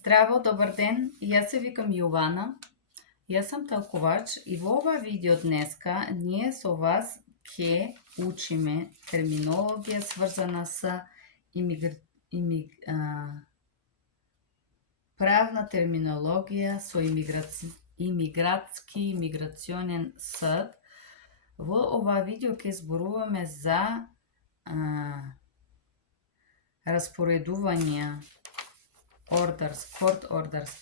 Здраво, добар ден, јас се викам Јована, јас сум толкувач и во ова видео днеска ние со вас ќе учиме терминологија сврзана со правна терминологија со имиграционен суд. Во ова видео ќе зборуваме за распоредување orders, court orders.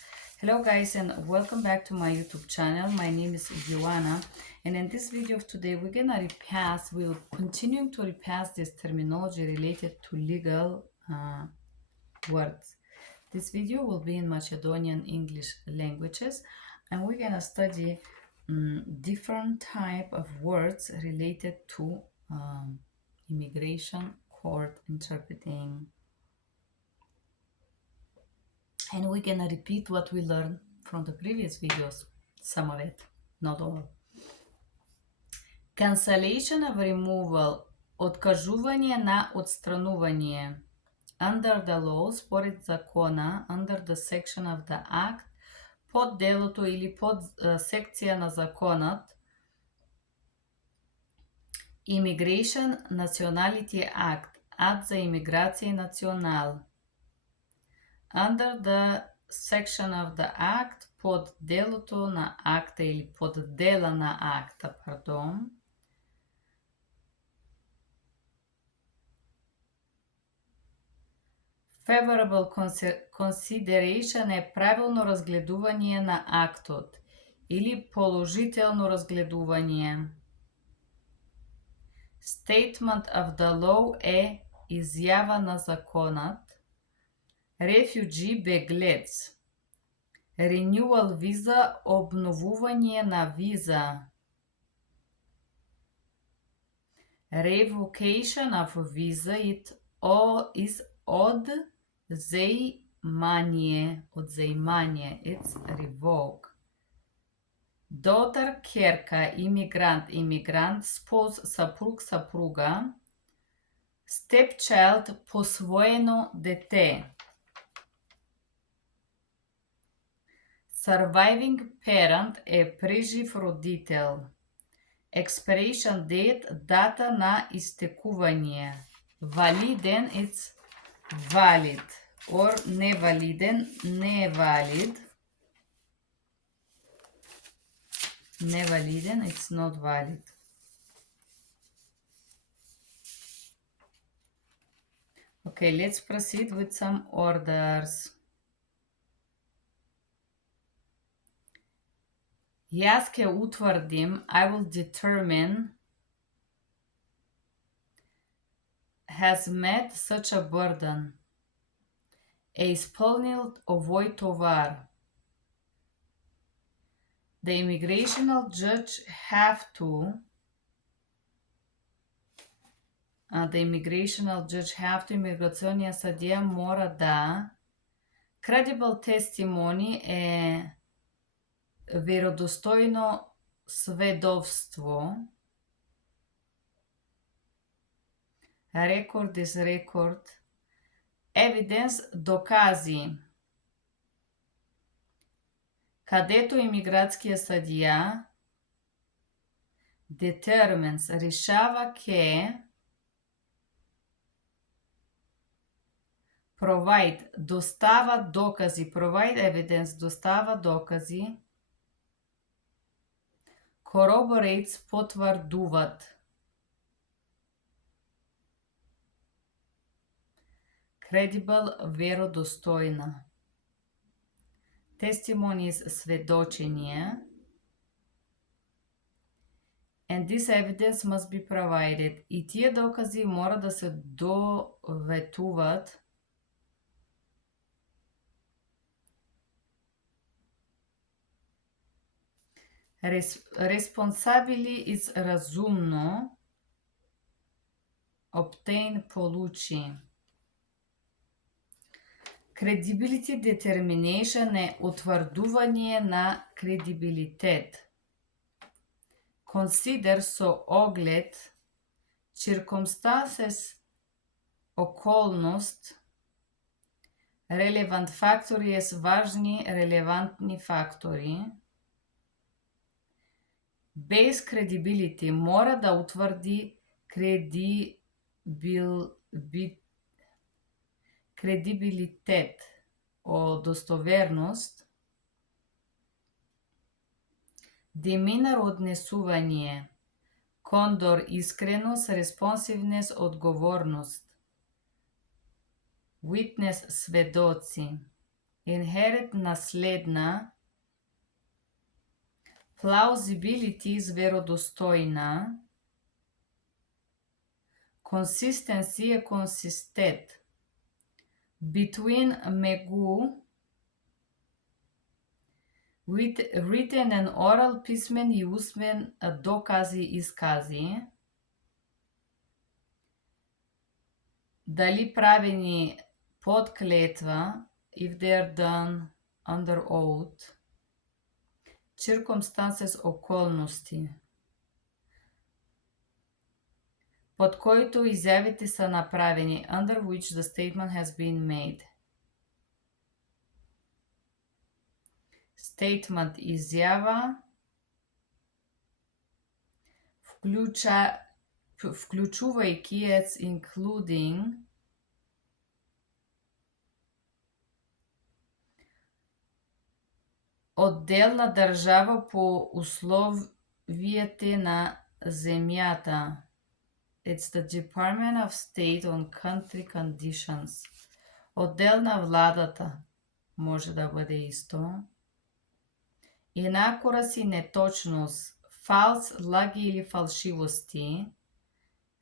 Hello guys and welcome back to my YouTube channel. My name is Joanna and in this video of today we'll continuing to repass this terminology related to legal words. This video will be in Macedonian English languages and we're gonna study different type of words related to immigration, court, interpreting. And we're gonna repeat what we learned from the previous videos, some of it, not all. Cancellation of removal, откажување на отстранување. Under the law, според закона, under the section of the act, под делото или под секција на законот. Immigration Nationality Act, акт за имиграција национал. Under the section of the act, под делото на акта или под дела на акта, пардон. Favorable consideration е правилно разгледување на актот или положително разгледување. Statement of the law е изјава на законот. Refugee беглец. Renewal visa, обновување на виза. Revocation of visa is одзејмање. It's revoke. Daughter, керка, имигрант, spouse, сапруг, сапруга. Stepchild, посвоено дете. Surviving parent е прежив родител. Expiration date, дата на истекување. Validen, it's valid. Or невалиден, не е valid. Nevaliden, it's not valid. Okay, let's proceed with some orders. Јас ќе утврдим, I will determine, has met such a burden. Е исполнил овој товар. The immigrational judge have to. Имиграциониот судија мора да. Credible testimony е веродостојно сведоцтво. Record is record. Evidence, докази. Кадето имигратскиот судија determines, решава ке provide, достава докази, provide evidence, достава докази. Corroborates, потврдуват. Credible, веродостојна. Testimonies, сведочење. And this evidence must be provided. И тие докази мора да се доветуват. Responsibly is разумно. Obtain, получи. Credibility determination е утврдување на кредибилитет. Consider, со оглед. Circumstances, околност. Relevant factory е важни, релевантни фактори. Base credibility мора да утврди кредибилитет, достоверност. Demeanor однесување, кондор искреност, респонсивнес одговорност. Witness сведоци, inherit наследна, plausibility веродостојна, consistency е консистент, between мегу, written and oral писмен и усмен докази искази, дали правени под клетва, if they are done under oath, circumstances околности, под којто изјавите са направени, under which the statement has been made. Statement изјава, вклучувајќи it's including, одделна држава по условијата на земјата. It's the Department of State on Country Conditions. Одделна владата може да бъде исто. Inaccuracy, неточност, false, лаги или фалшивости.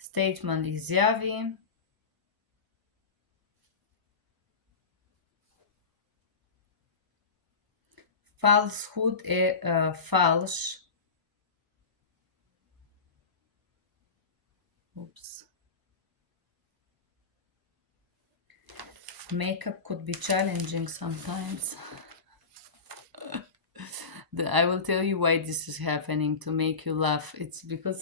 Statement изјави. Falsehood е фалш. Oops. Makeup could be challenging sometimes. I will tell you why this is happening, to make you laugh. It's because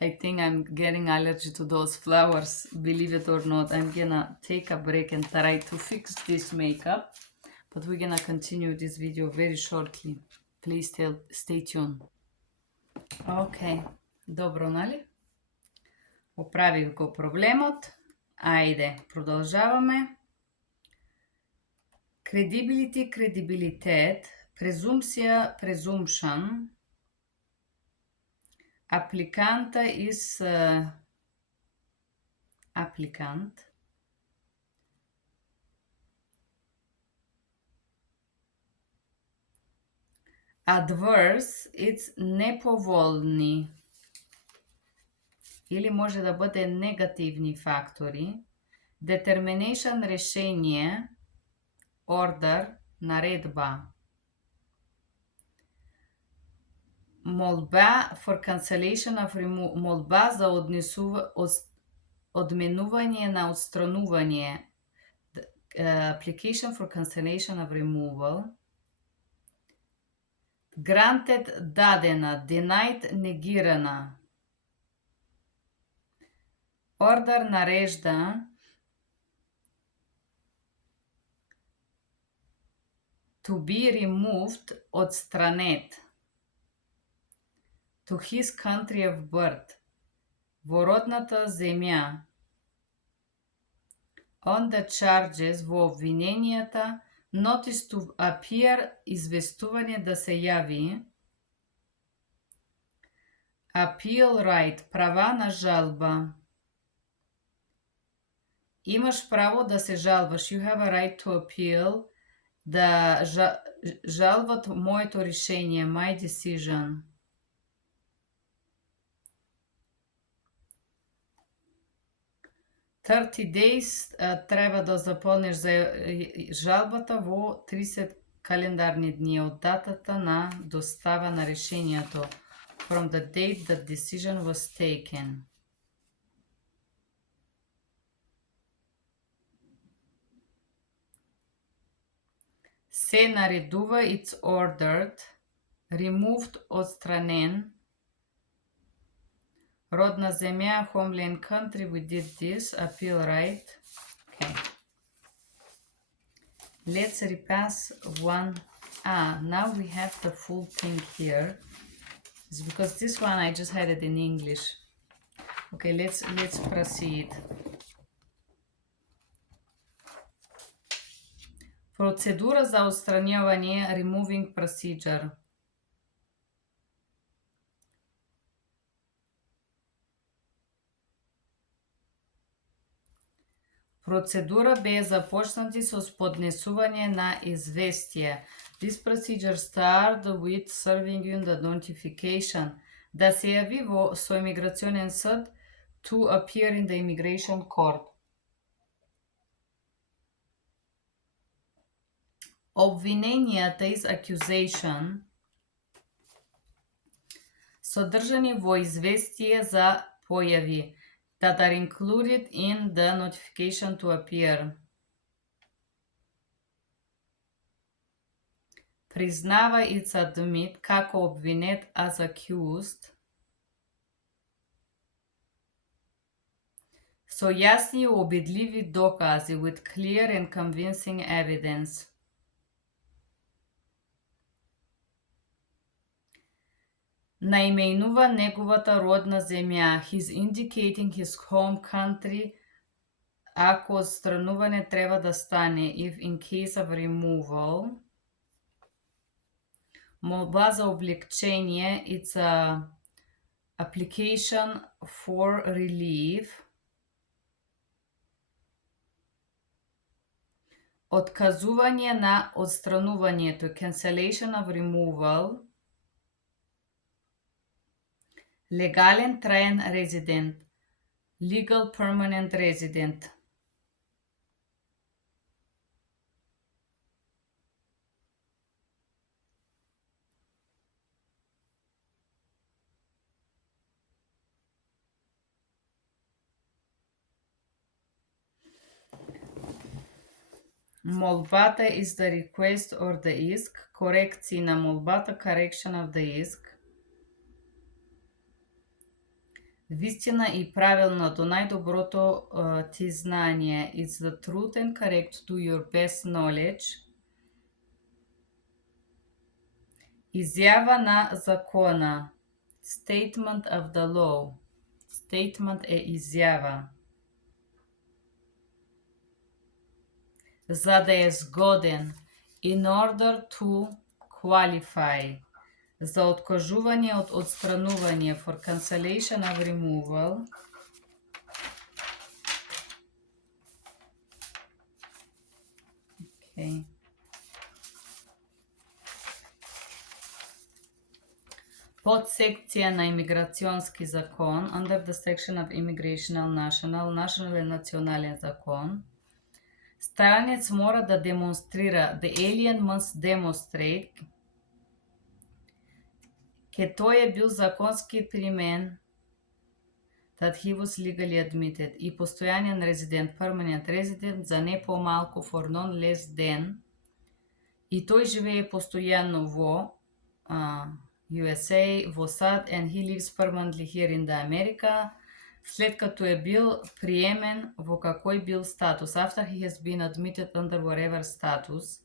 I think I'm getting allergy to those flowers. Believe it or not, I'm gonna take a break and try to fix this makeup. But we're gonna continue this video very shortly. Please stay tuned. Okay, добро, нали? Оправив го проблемот. Ајде, продолжаваме. Credibility, кредибилитет. Презумпција, presumption. Аппликанта is applicant. Adverse, it's неповолни. Или може да бъде негативни фактори. Determination, решение. Order, наредба. Молба for cancellation of молба за одменување на отстранување. Application for cancellation of removal. Granted, дадена. Denied, негирана. Order, нарежда. To be removed, отстранет. To his country of birth. Во родната земја. On the charges, во обвиненијата. Notice to appear, известување да се јави. Appeal right, права на жалба. Имаш право да се жалбаш. You have a right to appeal. Да жалват моето решение, my decision. Thirty days треба да заполниш за жалбата во 30 календарни дни од датата на достава на решението. From the date the decision was taken. Се наредува, it's ordered. Removed, отстранен. Родна земја, homeland country, we did this. Appeal right. Okay. Let's repass one. Now we have the full thing here. It's because this one I just had it in English. Okay, let's proceed. Процедура за отстранјавање, removing procedure. Процедура бе започнати со поднесување на известие. This procedure started with serving you the notification да се јави со имиграционен суд to appear in the immigration court. Обвиненијата is accusation содржани во известие за појави that are included in the notification to appear. Признава its admit како обвинет as accused. Со јасни и убедливи докази with clear and convincing evidence. Наименува неговата родна земја. He's indicating his home country ако отстранување треба да стане, if in case of removal. Молба за облегчение, it's a application for relief. Отказување на отстранувањето, cancellation of removal. Легален траен резидент, legal permanent resident. Молбата is the request or the иск, корекции на молбата, correction of the иск. Вистина и правилно до најдоброто ти знание. It's the truth and correct to your best knowledge. Изјава на закона. Statement of the law. Statement е изјава. За да е згоден. In order to qualify. За откажување од отстранување, for cancellation of removal. Okay. Подсекција на имиграционски закон, under the section of Immigration National е национален закон. Странец мора да демонстрира, the alien must demonstrate, ке тој е бил законски примен, that he was legally admitted, и постојанен резидент, permanent resident, за не помалку, for non less than, и тој живее постојано во USA, во САД, and he lives permanently here in the America, след като е бил приемен во какој бил статус, after he has been admitted under whatever status,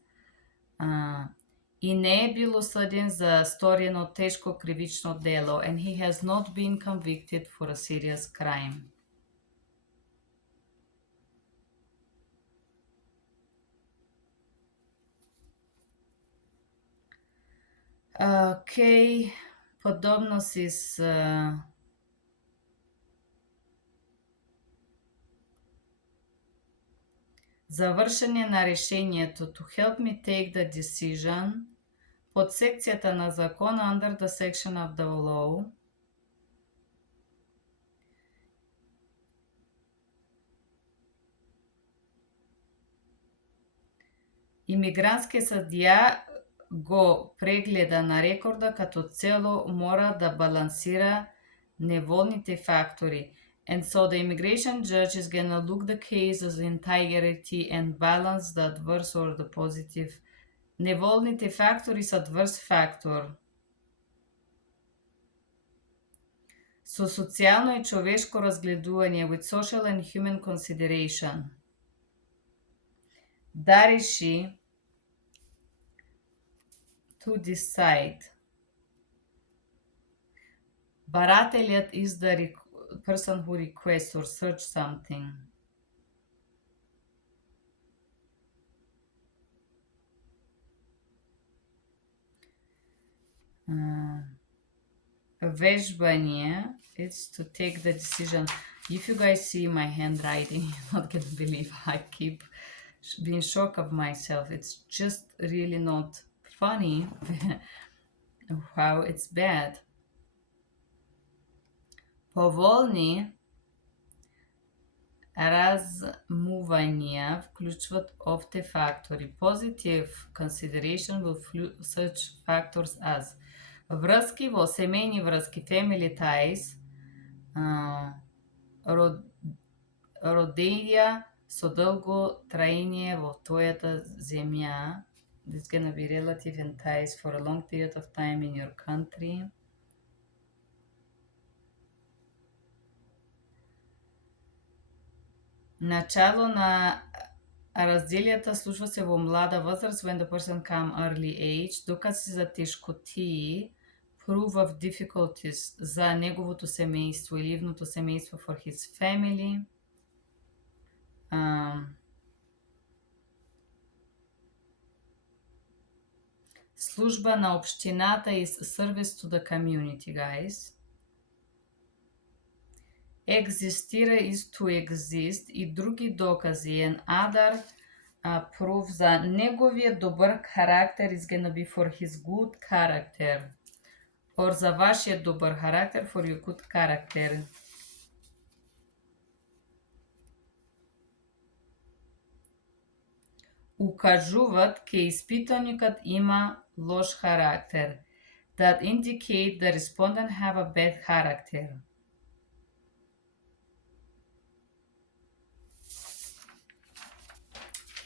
и не е бил осуден за сторено тешко кривично дело, and he has not been convicted for a serious crime. Okay, подобност is завршење на решението, to help me take the decision, под секцијата на закона, under the section of the law. Имигрантски судија го прегледа на рекорда, като цело мора да балансира неволните фактори. And so the immigration judge is going to look the case as entirety and balance the adverse or the positive. Неволните фактори са adverse factor. Со социјално и човешко разгледување, with social and human consideration. Да реши to decide. Барателјот is the person who requests or search something. Вежбање, it's to take the decision. If you guys see my handwriting, you're not gonna believe I keep being shocked of myself. It's just really not funny how it's bad. Поволни размувања вклучуваат овде фактори. Positive consideration will include such factors as врски во семејни врски, family ties, родења со долго траење во твојата земја. This is gonna be relative and ties for a long period of time in your country. Начало на разделијата случува се во млада возраст, when the person come early age, докази за тешкотии, proof of difficulties за неговото семејство или ивното семејство, for his family. Служба на општината is service to the community, guys. Existira is to exist и други докази, and other proof за неговиот добар карактер is gonna be for his good character. Or за вашиот добар характер, for your good character. Укажуваат ке испитаникот има лош характер. That indicate the respondent have a bad character.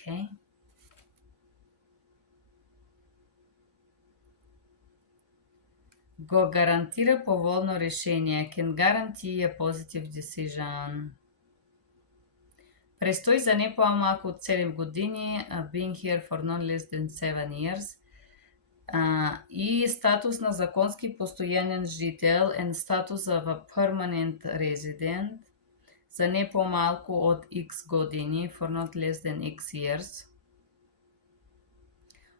Okay. Го гарантира поволно решение. Can guarantee a positive decision. Престои за не по-малку од 7 години, being here for non less than 7 years. И статус на законски постојанен жител and статус of a permanent resident за не по-малку од X години, for not less than X years.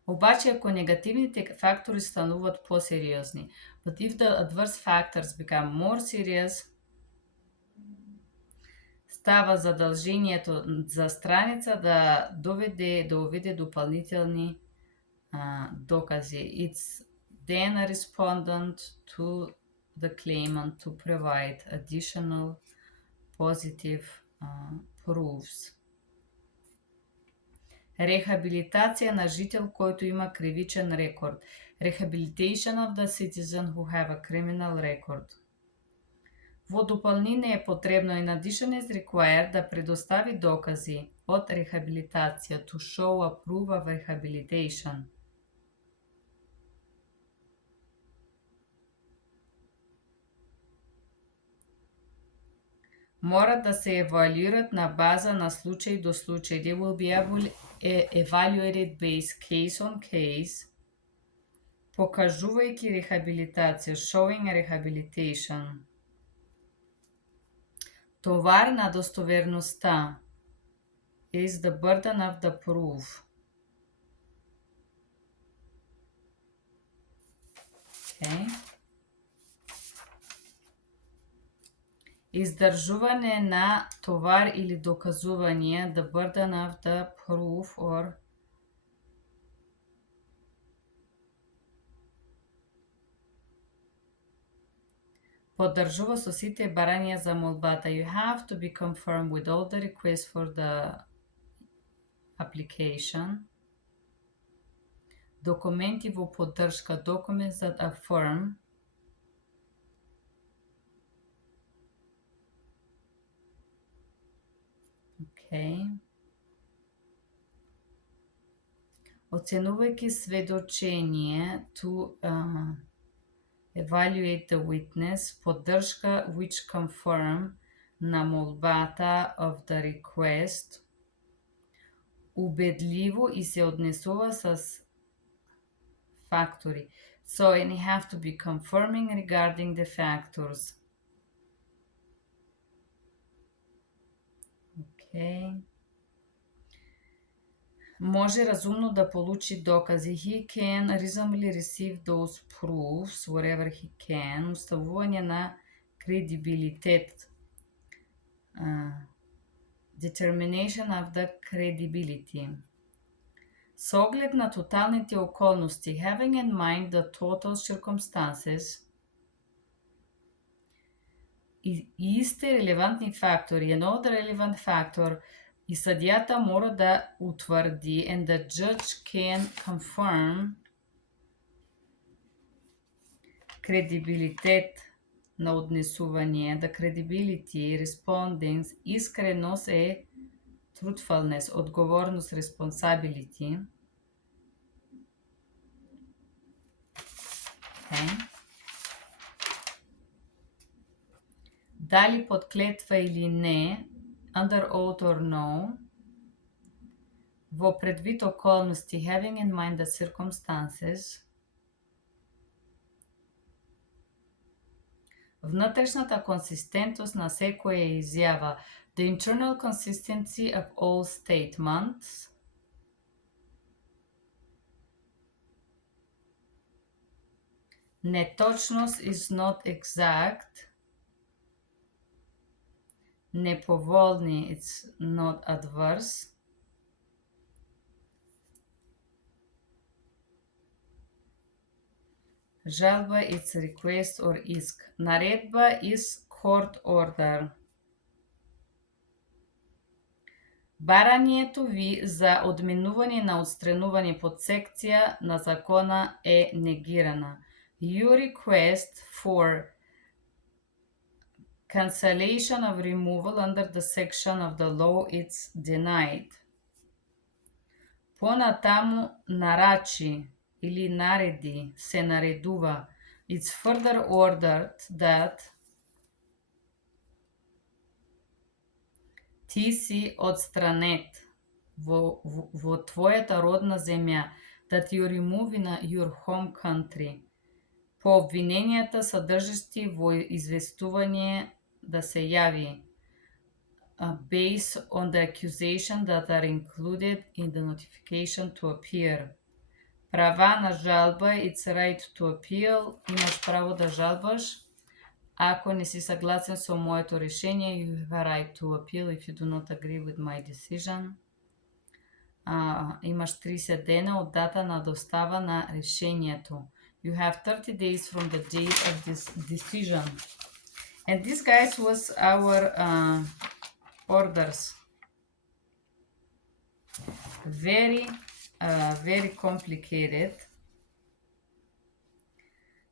Обаче, ако негативните фактори стануваат посериозни, but if the adverse factors become more serious, става задолжението за страница да доведе допълнителни докази. It's then a respondent to the claimant to provide additional positive proofs. Рехабилитација на жител којто има кривичен рекорд. Rehabilitation of the citizen who have a criminal record. Во дополнение е потребно, in addition is required, да предостави докази од рехабилитација, to show a proof of rehabilitation. Морат да се евалуират на база на случај до случај. They will be evaluated based case on case, покажувајќи рехабилитација, showing a rehabilitation. Товар на достоверноста is the burden of the proof. Okay. Издржување на товар или доказување, the burden of the proof or поддржува со сите барања за молбата. You have to be confirmed with all the requests for the application. Документи во поддршка, documents that affirm. Okay. Оценувајќи сведочење, to evaluate the witness, поддршка which confirm на молбата of the request, убедливо и се однесува с factory. So, and you have to be confirming regarding the factors. Okay. Може разумно да получи докази. He can reasonably receive those proofs, wherever he can. Уставување на кредибилитет. Determination of the credibility. Со оглед на тоталните околности, having in mind the total circumstances, и исти релевантни фактори, an other relevant factor, и съдията мора да утвърди, and the judge can confirm, кредибилитет на однесување, the credibility, responding, искреност е truthfulness, одговорност, responsibility. Okay. Дали под клетва или не, under oath or no, во предвид околности, having in mind the circumstances, внатрешната консистентност на секоја изјава, the internal consistency of all statements, неточност is not exact, неповолни, it's not adverse, жалба, it's request or иск, наредба is court order. Барањето ви за одменување на отстранување под секција на закона е негирана. Your request for cancellation of removal under the section of the law is denied. Понатаму нарачи или нареди, се наредува. It's further ordered that ти си отстранет во твојата родна земја, that you remove in your home country, по обвиненијата содржащи во известување да се јави, based on the accusation that are included in the notification to appear. Права на жалба, it's right to appeal, имаш право да жалбаш. Ако не си согласен со моето решение, you have a right to appeal if you do not agree with my decision. Имаш 30 дена од дата на достава на решението. You have 30 days from the date of this decision. And this, guys, was our orders. Very complicated.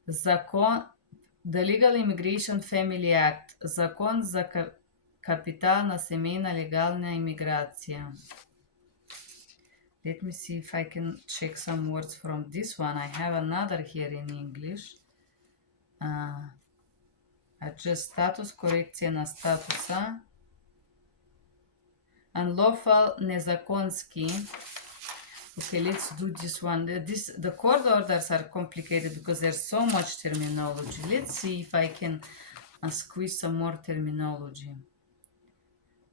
Закон, the Legal Immigration Family Act, закон за капитална семејна легална имиграција. Let me see if I can check some words from this one. I have another here in English. Adjust status, корекција на статуса. Unlawful, незаконски. Okay, let's do this one. The court orders are complicated because there's so much terminology. Let's see if I can squeeze some more terminology.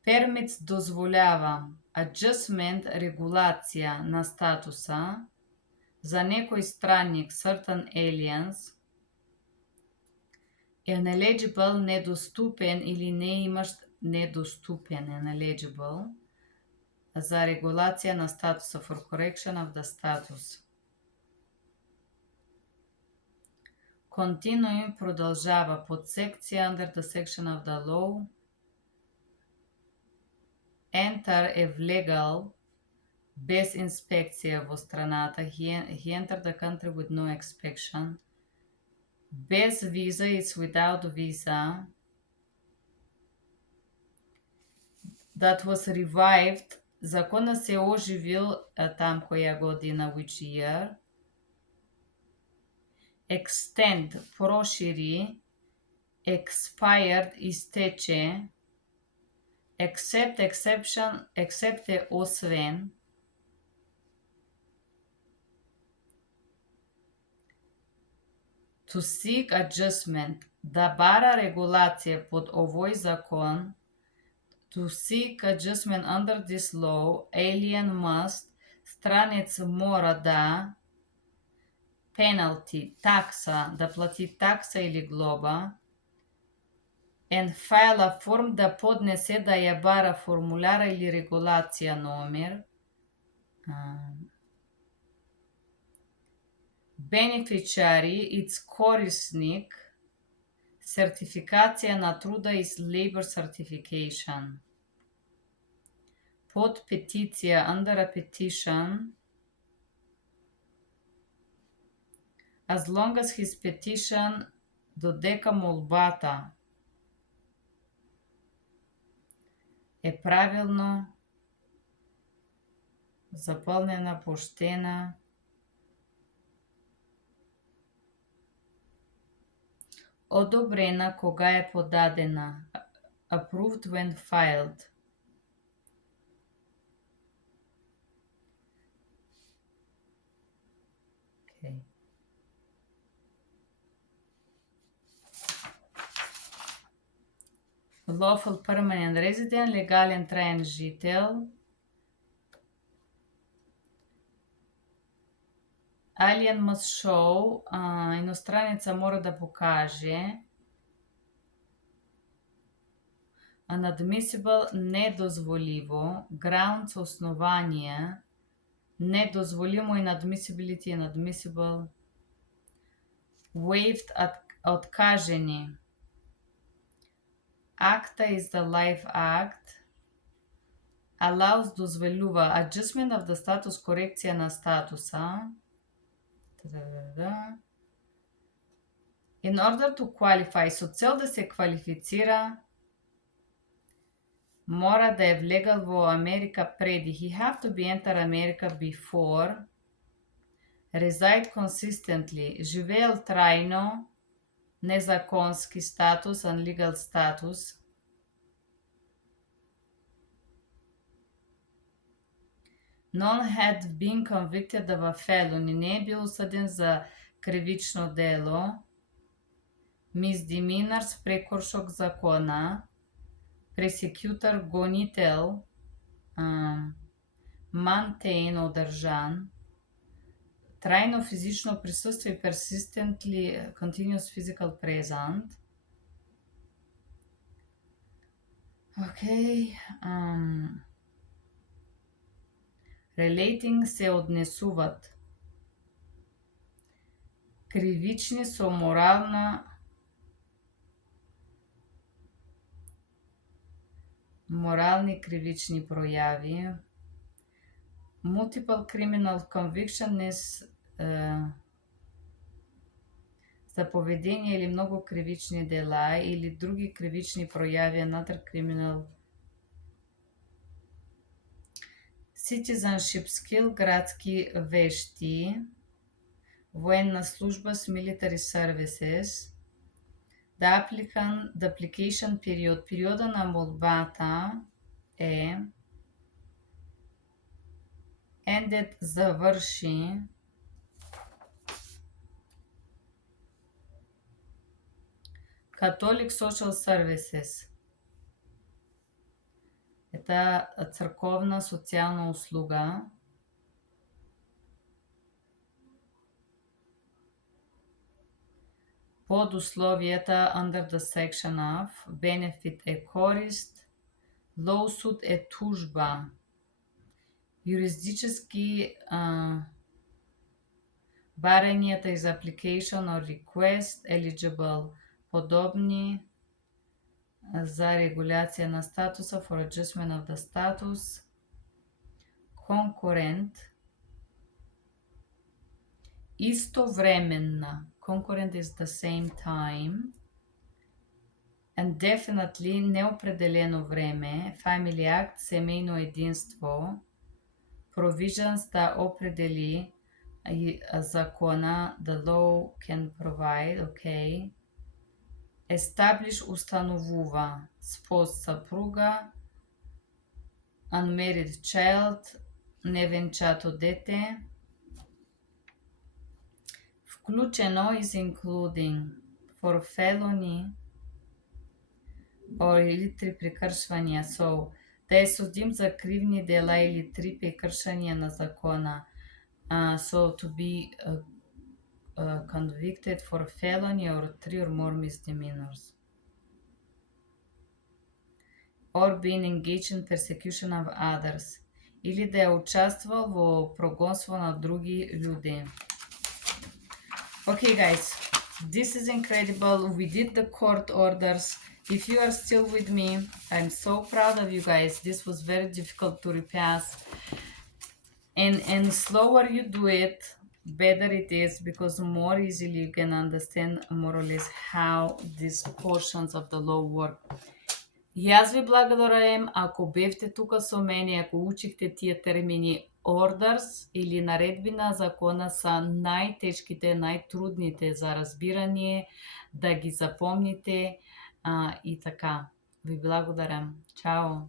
Permits дозволява, adjustment, регулација на статуса за некој странник, certain aliens, ineligible, недоступен или не имаш недоступен, ineligible, за регулација на статуса, for correction of the status. Continuing, продолжава, подсекција, under the section of the law. Enter, е влегал, без инспекција во страната. He entered the country with no inspection. Без visa, it's without visa. That was revived, закона се оживил там која година, which year. Extend, прошири. Expired, истече. Except, exception, except е освен. to seek adjustment, да бара регулација под овој закон, to seek adjustment under this law, alien must, странец мора да, penalty, такса, да плати такса или глоба, and file a form, да поднесе, да ја бара формуляра или регулација номер, beneficiary, its корисник, сертификација на труда is labor certification. Под петиција, under a petition, as long as his petition, додека молбата е правилно заполнена, поштена, одобрена кога е подадена, approved when filed. Okay. Lawful permanent resident, легален траен жител. Alien must show, иностранеца мора да покаже, unadmissible, недозволиво, grounds, основание, недозволимо, inadmissibility, inadmissible, waived, откажени. Acta is the Life Act, allows, дозволува, adjustment of the status, корекција на статуса. In order to qualify, со цел да се квалифицира, мора да е влегал во Америка преди. He have to be enter America before. Reside consistently, живеел трајно, незаконски статус, unlegal status. Non had been convicted of a felony, не е бил осуден за кривично дело. Misdemeanors, прекоршок закона. Persecutor, гонител. Maintain, одржан. Трајно физично присуство и persistently, continuous physical present. Okay. Relating, се однесуват. Кривични со морални кривични пројави. Multiple criminal conviction, за поведение или многу кривични дела или други кривични пројави, another criminal. Citizenship skill, градски вешти. Военна служба, military services. The application period, периода на молбата е ended, заврши. Catholic Social Services. Это црковна социјална услуга. Под условијата under the section of, benefit е корист, lawsuit е тужба, юрисдически барањата is application or request, eligible, подобни за регулација на статуса, for adjustment of the status. Concurrent, истовременна, concurrent is the same time. And definitely, неопределено време, Family Act, семејно единство. Provisions, да определи закона, the law can provide, okay. Establish, установува, spouse, сапруга. Unmarried child, невенчато дете. Вклучено is including for felony or или 3 прекршвања. So, да е судим за кривни дела или 3 прекршања на закона. So, to be convicted for felony or 3 or more misdemeanors. Or being engaged in persecution of others. Или да е участвал во прогонство на други луѓе. Okay, guys, this is incredible. We did the court orders. If you are still with me, I'm so proud of you guys. This was very difficult to repass. And slower you do it, better it is, because more easily you can understand more or less how these portions of the law work. Јас ви благодарам ако бевте тука со мене, ако учихте тие термини. Orders или наредби на закона са најтешките, најтрудните за разбирање, да ги запомните и така. Ви благодарам. Чао!